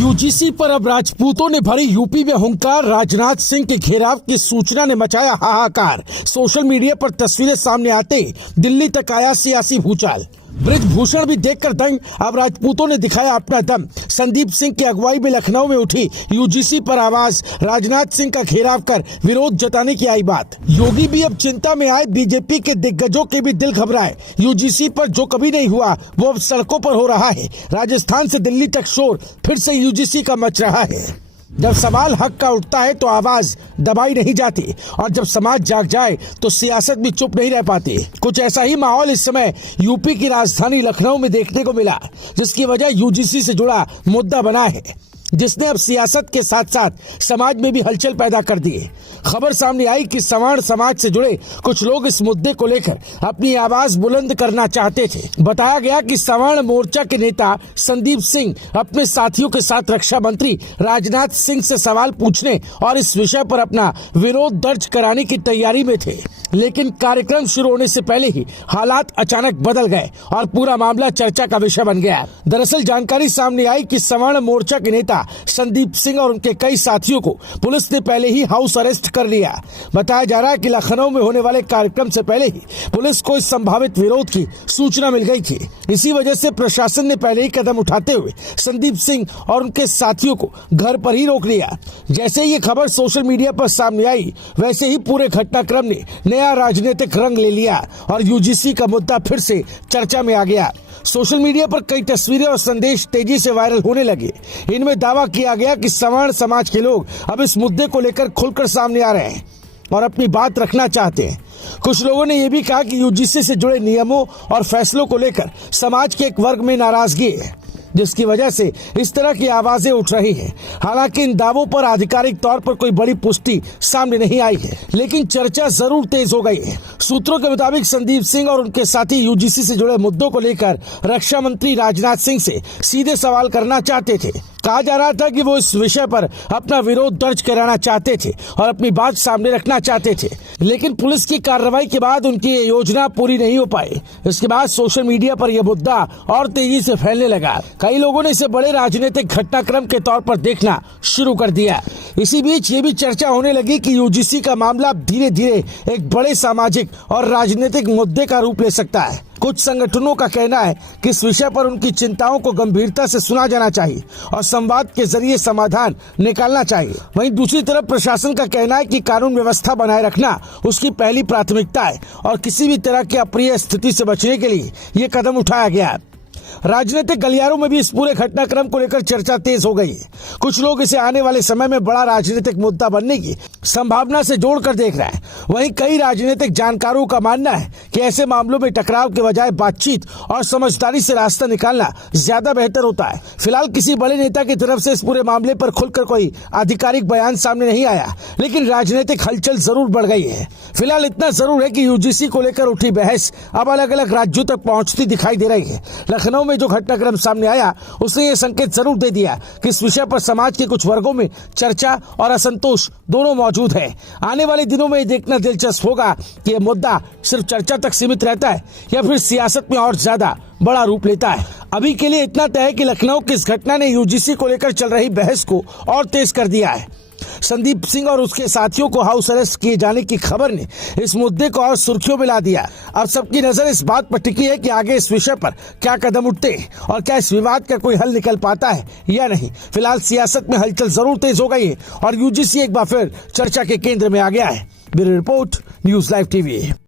UGC पर अब राजपूतों ने भरी यूपी में हुंकार। राजनाथ सिंह के घेराव की सूचना ने मचाया हाहाकार। सोशल मीडिया पर तस्वीरें सामने आते ही दिल्ली तक आया सियासी भूचाल। ब्रिजभूषण भी देखकर दंग। अब राजपूतों ने दिखाया अपना दम। संदीप सिंह की अगुवाई में लखनऊ में उठी यूजीसी पर आवाज। राजनाथ सिंह का घेराव कर विरोध जताने की आई बात। योगी भी अब चिंता में आए। बीजेपी के दिग्गजों के भी दिल घबराए। यूजीसी पर जो कभी नहीं हुआ वो अब सड़कों पर हो रहा है। राजस्थान से दिल्ली तक शोर फिर से यूजीसी का मच रहा है। जब सवाल हक का उठता है तो आवाज दबाई नहीं जाती, और जब समाज जाग जाए तो सियासत भी चुप नहीं रह पाती। कुछ ऐसा ही माहौल इस समय यूपी की राजधानी लखनऊ में देखने को मिला, जिसकी वजह यूजीसी से जुड़ा मुद्दा बना है, जिसने अब सियासत के साथ साथ समाज में भी हलचल पैदा कर दी। खबर सामने आई कि सवर्ण समाज से जुड़े कुछ लोग इस मुद्दे को लेकर अपनी आवाज बुलंद करना चाहते थे। बताया गया कि सवर्ण मोर्चा के नेता संदीप सिंह अपने साथियों के साथ रक्षा मंत्री राजनाथ सिंह से सवाल पूछने और इस विषय पर अपना विरोध दर्ज कराने की तैयारी में थे। लेकिन कार्यक्रम शुरू होने से पहले ही हालात अचानक बदल गए और पूरा मामला चर्चा का विषय बन गया। दरअसल जानकारी सामने आई कि सवर्ण मोर्चा के नेता संदीप सिंह और उनके कई साथियों को पुलिस ने पहले ही हाउस अरेस्ट कर लिया। बताया जा रहा है कि लखनऊ में होने वाले कार्यक्रम से पहले ही पुलिस को इस संभावित विरोध की सूचना मिल गई थी। इसी वजह से प्रशासन ने पहले ही कदम उठाते हुए संदीप सिंह और उनके साथियों को घर पर ही रोक लिया। जैसे ये खबर सोशल मीडिया पर सामने आई, वैसे ही पूरे घटनाक्रम ने नया राजनीतिक रंग ले लिया और यूजीसी का मुद्दा फिर से चर्चा में आ गया। सोशल मीडिया पर कई तस्वीरें और संदेश तेजी से वायरल होने लगे। इनमें दावा किया गया कि सवर्ण समाज के लोग अब इस मुद्दे को लेकर खुलकर सामने आ रहे हैं और अपनी बात रखना चाहते हैं। कुछ लोगों ने यह भी कहा कि यूजीसी से जुड़े नियमों और फैसलों को लेकर समाज के एक वर्ग में नाराजगी है, जिसकी वजह से इस तरह की आवाजें उठ रही हैं। हालांकि इन दावों पर आधिकारिक तौर पर कोई बड़ी पुष्टि सामने नहीं आई है, लेकिन चर्चा जरूर तेज हो गई है। सूत्रों के मुताबिक संदीप सिंह और उनके साथी यूजीसी से जुड़े मुद्दों को लेकर रक्षा मंत्री राजनाथ सिंह से सीधे सवाल करना चाहते थे। कहा जा रहा था कि वो इस विषय पर अपना विरोध दर्ज कराना चाहते थे और अपनी बात सामने रखना चाहते थे, लेकिन पुलिस की कार्रवाई के बाद उनकी ये योजना पूरी नहीं हो पाई। इसके बाद सोशल मीडिया पर यह मुद्दा और तेजी से फैलने लगा। कई लोगों ने इसे बड़े राजनीतिक घटनाक्रम के तौर पर देखना शुरू कर दिया। इसी बीच ये भी चर्चा होने लगी कि यूजीसी का मामला धीरे धीरे एक बड़े सामाजिक और राजनीतिक मुद्दे का रूप ले सकता है। कुछ संगठनों का कहना है कि इस विषय पर उनकी चिंताओं को गंभीरता से सुना जाना चाहिए और संवाद के जरिए समाधान निकालना चाहिए। वहीं दूसरी तरफ प्रशासन का कहना है कि कानून व्यवस्था बनाए रखना उसकी पहली प्राथमिकता है और किसी भी तरह की अप्रिय स्थिति से बचने के लिए ये कदम उठाया गया है। राजनीतिक गलियारों में भी इस पूरे घटनाक्रम को लेकर चर्चा तेज हो गई है। कुछ लोग इसे आने वाले समय में बड़ा राजनीतिक मुद्दा बनने की संभावना से जोड़कर देख रहे हैं। वहीं कई राजनीतिक जानकारों का मानना है कि ऐसे मामलों में टकराव के बजाय बातचीत और समझदारी से रास्ता निकालना ज्यादा बेहतर होता है। फिलहाल किसी बड़े नेता की तरफ से इस पूरे मामले पर खुलकर कोई आधिकारिक बयान सामने नहीं आया, लेकिन राजनीतिक हलचल जरूर बढ़ गई है। फिलहाल इतना जरूर है कि यूजीसी को लेकर उठी बहस अब अलग अलग राज्यों तक पहुंचती दिखाई दे रही है। लखनऊ में जो घटनाक्रम सामने आया उसने ये संकेत जरूर दे दिया कि इस विषय पर समाज के कुछ वर्गों में चर्चा और असंतोष दोनों मौजूद है। आने वाले दिनों में ये देखना दिलचस्प होगा कि यह मुद्दा सिर्फ चर्चा तक सीमित रहता है या फिर सियासत में और ज्यादा बड़ा रूप लेता है। अभी के लिए इतना तय है कि लखनऊ की इस घटना ने यूजीसी को लेकर चल रही बहस को और तेज कर दिया है। संदीप सिंह और उसके साथियों को हाउस अरेस्ट किए जाने की खबर ने इस मुद्दे को और सुर्खियों में ला दिया। अब सबकी नजर इस बात पर टिकी है कि आगे इस विषय पर क्या कदम उठते हैं और क्या इस विवाद का कोई हल निकल पाता है या नहीं। फिलहाल सियासत में हलचल जरूर तेज हो गई है और यूजीसी एक बार फिर चर्चा के केंद्र में आ गया है। Bureau report, news live TV.